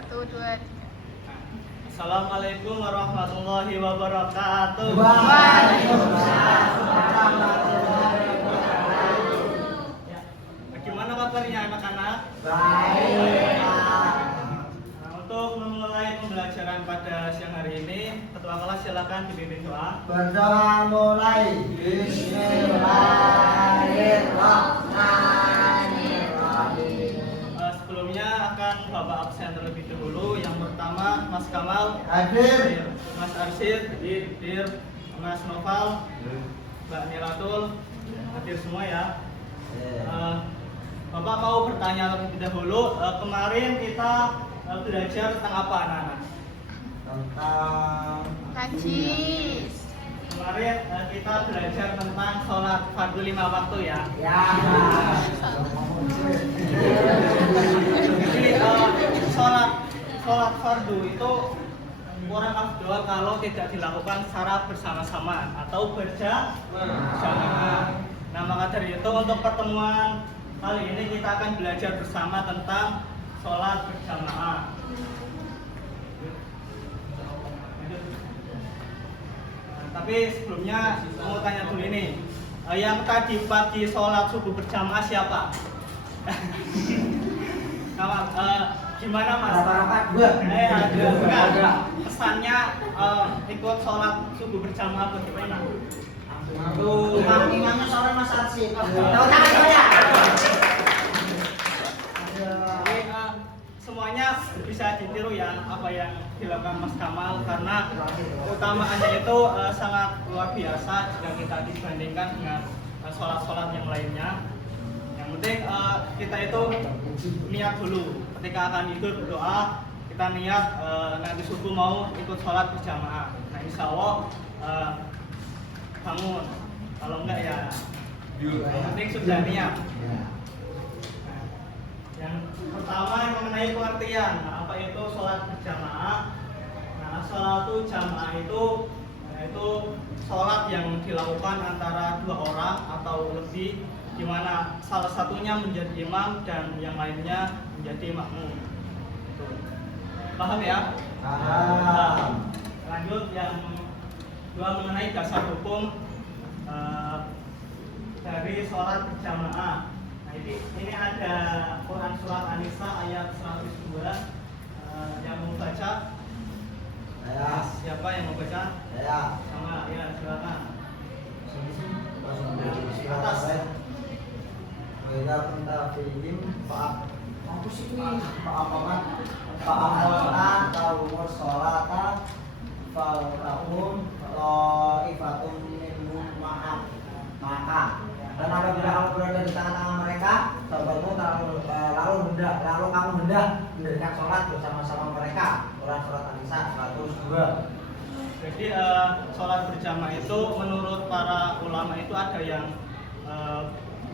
Satu, dua, tiga. Assalamualaikum warahmatullahi wabarakatuh. Waalaikumsalam warahmatullahi wabarakatuh. Bagaimana kabarnya anak-anak? Baik. Nah, untuk memulai pembelajaran pada siang hari ini, ketua kelas silakan dipimpin doa. Berdoa mulai. Bismillahirrahmanirrahim. Sebelumnya akan Bapak absen terlebih dahulu. Yang pertama Mas Kamal Hadir. Mas Arsyid hadir, Mas Noval, Mbak Miratul hadir semua ya. Bapak mau bertanya terlebih dahulu. Kemarin kita belajar tentang apa anak-anak? Tentang Najis. Kemarin kita belajar tentang sholat fardu 5 waktu ya. ya. Jadi sholat fardu itu kurang afdol kalau tidak dilakukan secara bersama-sama atau berjamaah. Nah, maka dari itu untuk pertemuan kali ini kita akan belajar bersama tentang sholat berjamaah. Tapi sebelumnya mau tanya dulu ini, yang tadi pagi sholat subuh berjamaah siapa? Gimana Mas? Ada. Pesannya ikut sholat subuh berjamaah bagaimana? Imamnya sore Mas Arsyid. Semuanya bisa ditiru ya apa yang dilakukan Mas Kamal, karena keutamaannya itu sangat luar biasa jika kita dibandingkan dengan sholat-sholat yang lainnya. Yang penting kita itu niat dulu ketika akan ikut berdoa, kita niat nanti subuh mau ikut sholat berjamaah. Nah, insya Allah bangun, kalau enggak ya yang penting sudah niat. Yang pertama yang mengenai pengertian, apa itu sholat berjamaah? Nah, sholat jamaah itu sholat yang dilakukan antara 2 orang atau lebih, di mana salah satunya menjadi imam dan yang lainnya menjadi makmum. Paham ya? Paham. Lanjut yang kedua mengenai dasar hukum dari sholat berjamaah. Nah, ini ada Quran surat An-Nisa ayat 102. Yang mau baca? Saya. Siapa yang mau baca? Saya. Sama, ya silakan. Atas. Weda kunta fihim fa'amana tawur sholata faltahum ta'ifatun minhum ma'ak. Maka dan apabila kamu berada di tengah-tengah mereka, sahabatmu lalu kamu hendak mendirikan sholat bersama-sama mereka. Quran surat An-Nisa 102. Jadi sholat berjamaah itu menurut para ulama itu ada yang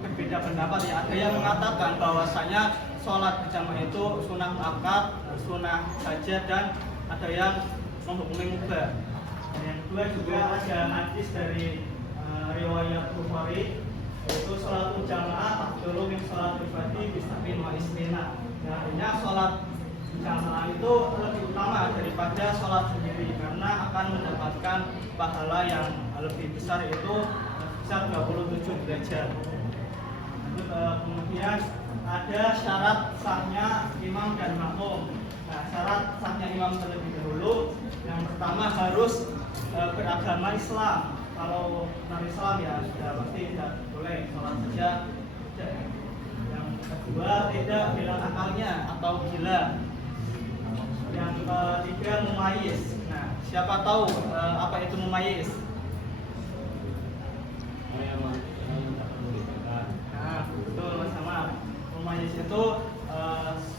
berbeda pendapat ya. Ada yang mengatakan bahwasanya sholat berjamaah itu sunnah muakkad, sunnah saja, dan ada yang menghukumi mubah. Yang kedua juga ada hadis dari riwayat Bukhari, yaitu sholat jamaah afdalu min sholat pribadi bisabin wa isrina. Artinya sholat jamaah itu lebih utama daripada sholat sendiri karena akan mendapatkan pahala yang lebih besar, yaitu sebesar 27 derajat. Kemudian ada syarat sahnya imam dan makmum. Nah, syarat sahnya imam terlebih dahulu. Yang pertama harus beragama Islam. Kalau non Islam ya sudah pasti tidak boleh, sholat saja tidak. Yang kedua tidak hilang akalnya atau gila. Yang ketiga mumayyiz. Nah, siapa tahu apa itu mumayyiz? Nah, betul Mas Samar. Mumayyiz itu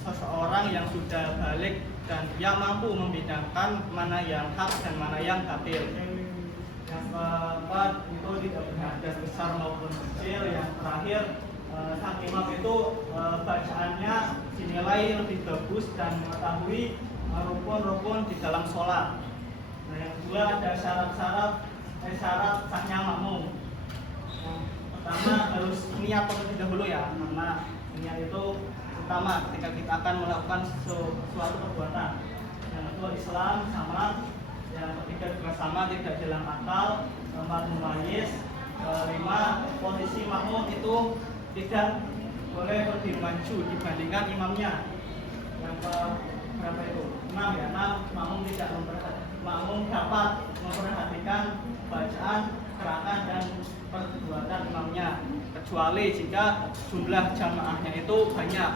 seseorang yang sudah balik dan dia mampu membedakan mana yang hak dan mana yang batil. Yang keempat itu tidak punya hadas besar maupun kecil. Yang terakhir sang imam itu bacaannya dinilai lebih bagus dan mengetahui rukun-rukun di dalam sholat. Nah, yang kedua ada syarat sahnya makmum. Yang pertama harus niat terlebih dahulu ya, karena niat itu utama ketika kita akan melakukan suatu perbuatan. Islam sama, yang ketiga juga sama, tidak jalan akal, keempat mumayyiz, kelima posisi makmum itu tidak boleh lebih maju dibandingkan imamnya. Yang ke berapa itu? 6 ya, 6 makmum dapat memperhatikan bacaan, gerakan dan perbuatan imamnya, kecuali jika jumlah jamaahnya itu banyak.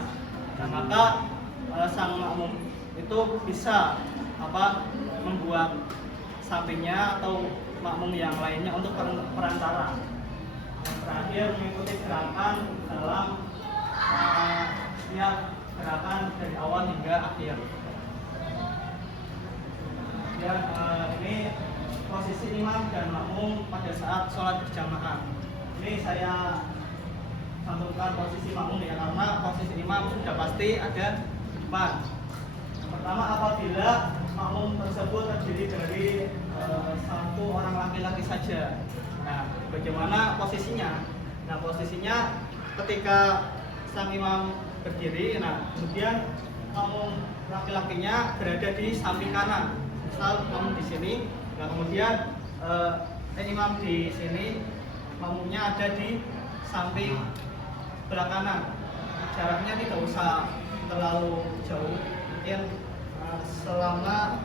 Nah, maka sang makmum itu bisa membuat sampingnya atau makmum yang lainnya untuk perantara. Yang terakhir mengikuti gerakan dalam setiap gerakan dari awal hingga akhir. Dan ini posisi imam dan makmum pada saat sholat berjamaah. Ini saya cantumkan posisi makmum ya, karena posisi imam sudah pasti ada di depan. Pertama, apabila makmum tersebut terdiri dari satu orang laki-laki saja. Nah, bagaimana posisinya? Nah, posisinya ketika sang imam berdiri, nah kemudian makmum laki-lakinya berada di samping kanan. Misal makmum di sini, nah kemudian imam di sini, makmumnya ada di samping sebelah kanan. Jaraknya tidak usah terlalu jauh, mungkin selama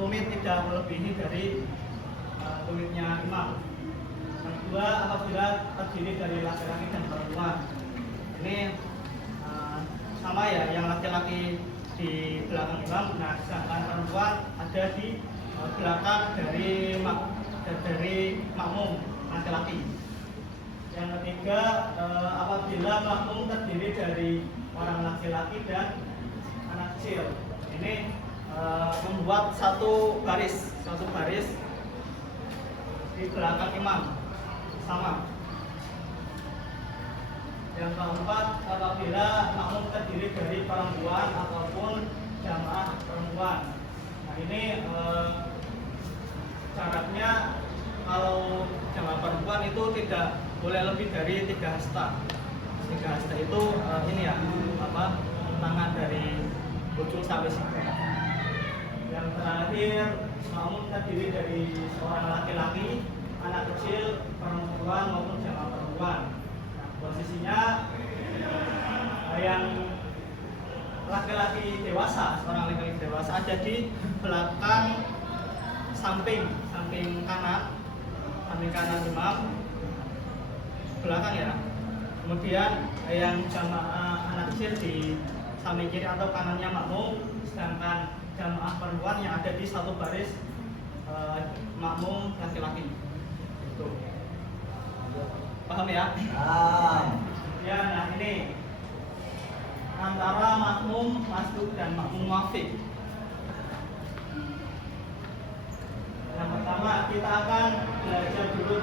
tumit tidak melebihi dari tumitnya imam. Yang kedua, apabila terdiri dari laki-laki dan perempuan, ini sama ya, yang laki-laki di belakang imam, nah sedangkan perempuan ada di belakang dari makmum laki-laki. Yang ketiga, apabila makmum terdiri dari orang laki-laki dan anak kecil, ini membuat satu baris di belakang imam sama. Yang keempat, apabila makmum terdiri dari perempuan ataupun jamaah perempuan. Nah ini syaratnya kalau jamaah perempuan itu tidak boleh lebih dari 3 hasta. 3 hasta itu ini ya, tangan dari ujung sampai sikut. Yang terakhir, makmum terdiri dari seorang laki-laki, anak kecil, perempuan maupun jamaah perempuan. Posisinya yang laki-laki dewasa, seorang laki-laki dewasa ada di belakang samping kanan imam, belakang ya. Kemudian yang jamaah anak kecil di samping kiri atau kanannya makmum, sedangkan jamaah perempuan yang ada di satu baris makmum laki-laki. Itu. Paham ya? Ya, nah ini antara makmum masbuk dan makmum muafiq. Yang pertama, kita akan belajar dulu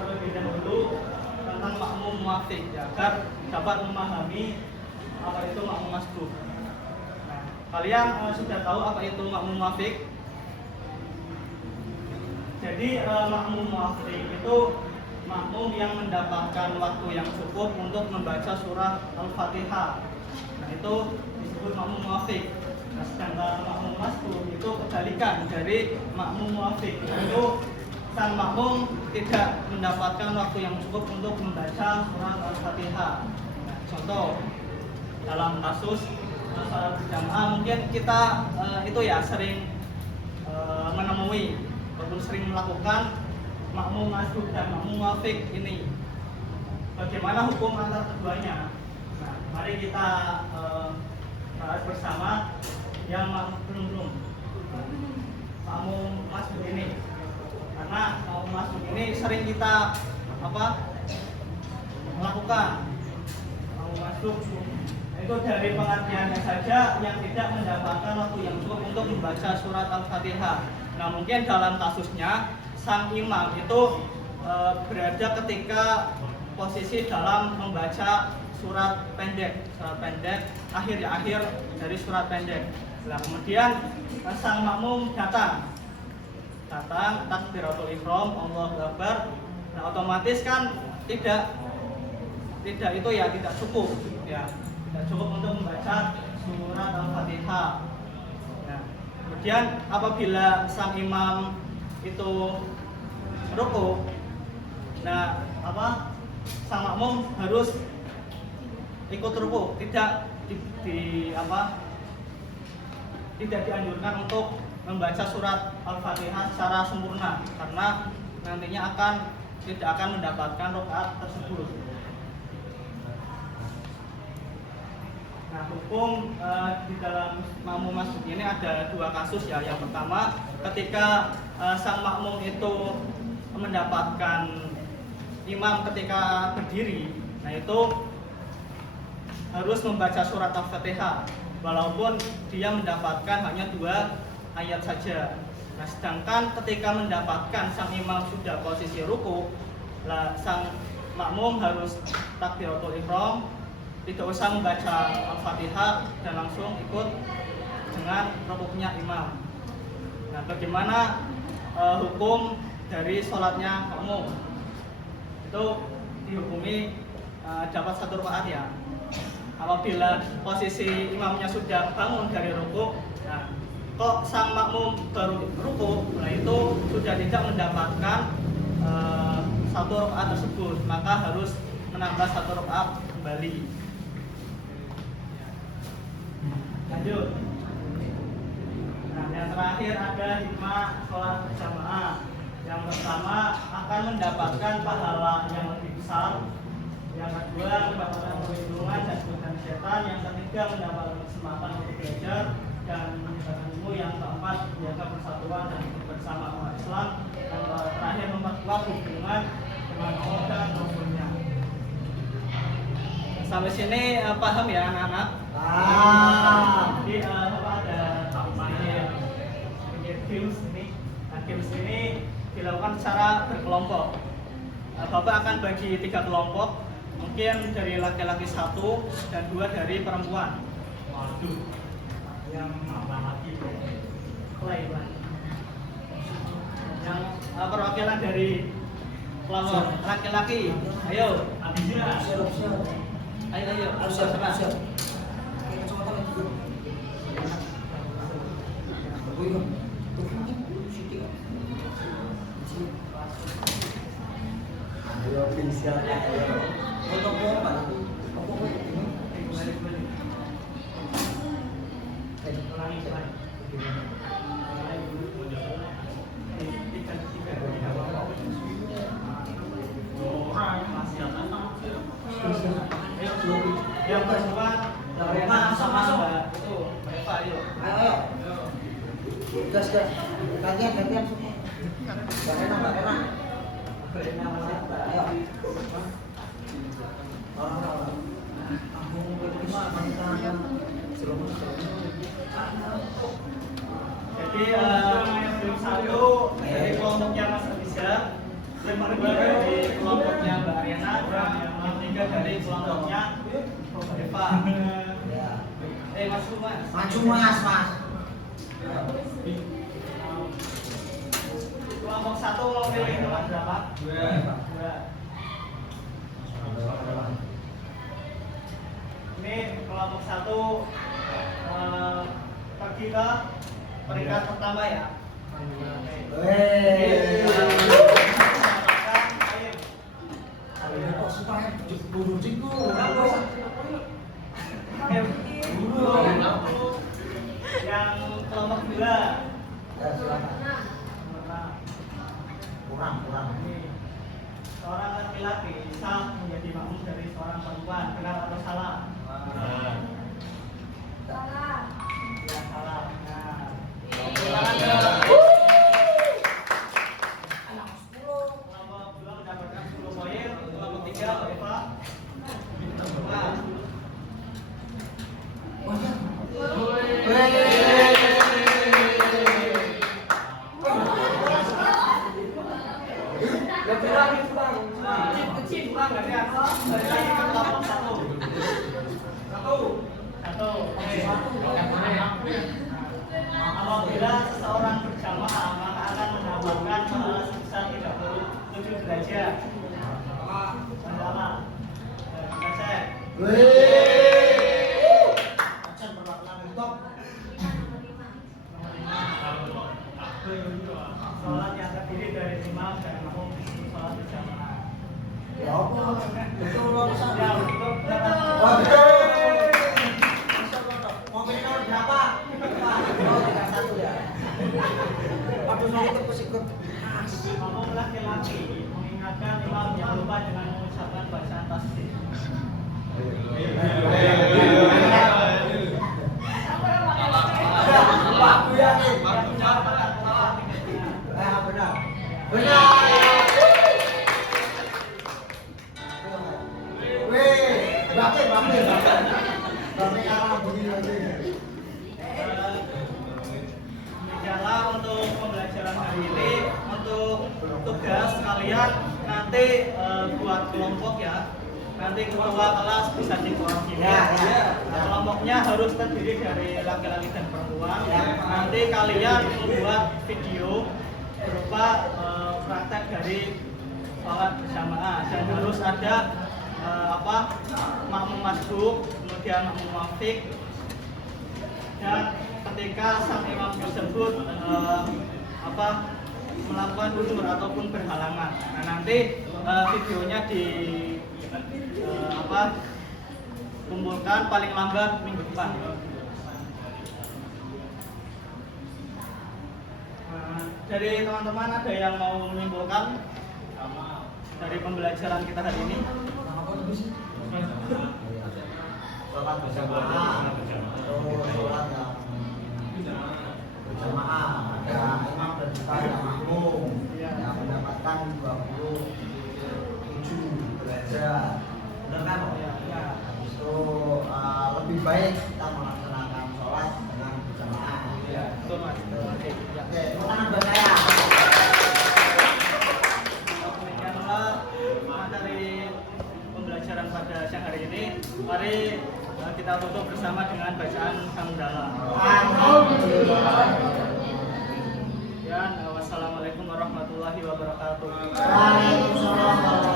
terlebih dahulu tentang makmum muafiq ya, agar dapat memahami apa itu makmum masbuk. Nah, kalian sudah tahu apa itu makmum muafiq? Jadi makmum muafiq itu makmum yang mendapatkan waktu yang cukup untuk membaca surah Al-Fatihah. Nah, itu disebut makmum muafiq. Nah, sedangkan makmum masbuk itu kebalikan dari makmum muafiq. Itu sang makmum tidak mendapatkan waktu yang cukup untuk membaca surah Al-Fatihah. Nah, contoh dalam kasus salat berjamaah, mungkin kita itu ya sering menemui ataupun sering melakukan makmum masbuk dan makmum muafiq ini. Bagaimana hukum antara keduanya? Nah, mari kita bahas bersama yang makmum masbuk ini. Karena makmum masbuk ini sering kita melakukan makmum masbuk. Itu dari pengertiannya saja yang tidak mendapatkan waktu yang cukup untuk membaca surat Al-Fatihah. Nah, mungkin dalam kasusnya sang imam itu berada ketika posisi dalam membaca surat pendek akhir dari surat pendek. Nah, kemudian sang makmum datang takbiratul ihram, Allahu Akbar. Nah, otomatis kan tidak itu ya, tidak cukup untuk membaca surat Al-Fatihah. Nah, Kemudian apabila sang imam itu ruku, nah sang makmum harus ikut ruku, tidak tidak dianjurkan untuk membaca surat Al-Fatihah secara sempurna karena nantinya tidak akan mendapatkan rakaat tersebut. Nah, hukum di dalam makmum masjid ini ada dua kasus ya. Yang pertama, ketika sang makmum itu mendapatkan imam ketika berdiri, nah itu harus membaca surat Al-Fatihah walaupun dia mendapatkan hanya 2 ayat saja. Nah, sedangkan ketika mendapatkan sang imam sudah posisi ruku, sang makmum harus takbiratul ihram, tidak usah membaca Al-Fatihah dan langsung ikut dengan rukuknya imam. Nah, bagaimana hukum dari sholatnya makmum? Itu dihukumi dapat 1 rakaat ya. Apabila posisi imamnya sudah bangun dari rukuk, nah kok sang makmum baru rukuk, nah itu sudah tidak mendapatkan 1 rakaat tersebut, maka harus menambah 1 rakaat kembali. Lanjut. Nah, yang terakhir ada hikmah sholat berjamaah. Yang pertama akan mendapatkan pahala yang lebih besar. Yang kedua mendapatkan perlindungan dan godaan setan. Yang ketiga mendapatkan kesempatan untuk belajar dan meningkatkan ilmu. Yang keempat menjaga persatuan dan bersama umat Islam. Yang terakhir memperkuat hubungan dengan Allah dan Rasulnya. Sampai sini paham ya anak-anak? Jadi ada main games ini. Nah, games ini dilakukan secara berkelompok. Bapak akan bagi 3 kelompok, mungkin dari laki-laki 1 dan 2 dari perempuan. Waduh, yang apa lagi? Yang perwakilan dari kelompok laki-laki, ayo, Abizia. Ayo, siap. Yang perempuan sama Mbak itu Eva, ayo. Ayo. Gas. Gantian semua. Mbak Ena. Ayo. Orang. Aku Jadi yang 1 dari kelompoknya Mas Abisa, yang kedua dari kelompoknya Mbak Ariana, dan yang ketiga dari kelompoknya Eva. Maju mas. Kelompok 1 mau pilih nomor berapa? 2. Ini kelompok 1 pergi ke peringkat pertama ya. Yang kelompok 2 kurang. Seorang laki-laki bisa menjadi makmum dari seorang perempuan, benar atau salah? Salah. Ya, salah. Nah, kelompok 2 mendapatkan 10 poin, kelompok 3 Eva. Kecil kurang nggak ya? Dari lagi ke kelompok 1. Apabila seseorang terdiri dari imam dan makmum sholat berjamaah. Ya apa? Betul urusan. Ya, untuk Mau pilih nomor berapa? Oh, tinggal satu ya. Aduh, saya ikut. makmum laki-laki mengingatkan imam yang lupa dengan mengucapkan bacaan tasbih. Waktu ya nih. Benar. Benar. Wih, bakit. Bakit arah begini aja. Demikianlah untuk pembelajaran hari ini. Untuk tugas kalian nanti buat kelompok ya. Nanti ketua kelas bisa dikoordinir. Ya. Nah, kelompoknya harus terdiri dari laki-laki dan perempuan. Ya. Nanti kalian membuat video berupa praktek dari sholat berjamaah dan harus ada makmum masbuk, kemudian makmum wafik, dan ketika sang imam tersebut melakukan udzur ataupun berhalangan. Nah, nanti videonya kumpulkan paling lambat minggu depan. Dari teman-teman ada yang mau menyimpulkan dari pembelajaran kita hari ini? Sholat berjamaah. Sholat berjamaah. Ada imam dan juga ada makmum yang mendapatkan 27 derajat. Benar kan? Ya. Itu lebih baik kita melaksanakan sholat dengan berjamaah. Ya, betul Mas. Oke, ya. Oke, tepuk tangan buat saya. Demikianlah materi pembelajaran pada siang hari ini. Mari kita tutup bersama dengan bacaan hamdalah. Alhamdulillah. Dan wassalamualaikum warahmatullahi wabarakatuh. Waalaikumsalam.